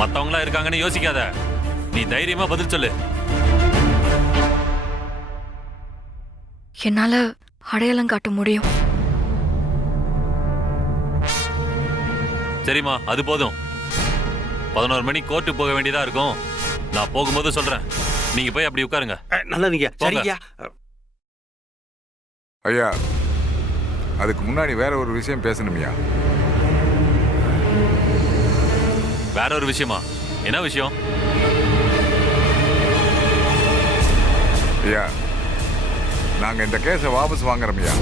மத்தவங்களா இருக்காங்கன்னு யோசிக்காத. நீ தைரியமா பதில் சொல்லு. என்னால அடையாளம் காட்ட முடியும். சரிம்மா, அது போதும். 11 மணி கோர்ட்டுக்கு போக வேண்டியதா இருக்கும். நான் போகும்போது சொல்றேன். நீங்க போய் அப்படி உட்காருங்க. நல்லதுங்க. சரிங்க. ஐயா, அதுக்கு முன்னாடி வேற ஒரு விஷயம் பேசணும்யா. வேற ஒரு விஷயமா? என்ன விஷயம்? ஐயா, நாங்க இந்த கேஸை வாபஸ் வாங்குறோம்யா.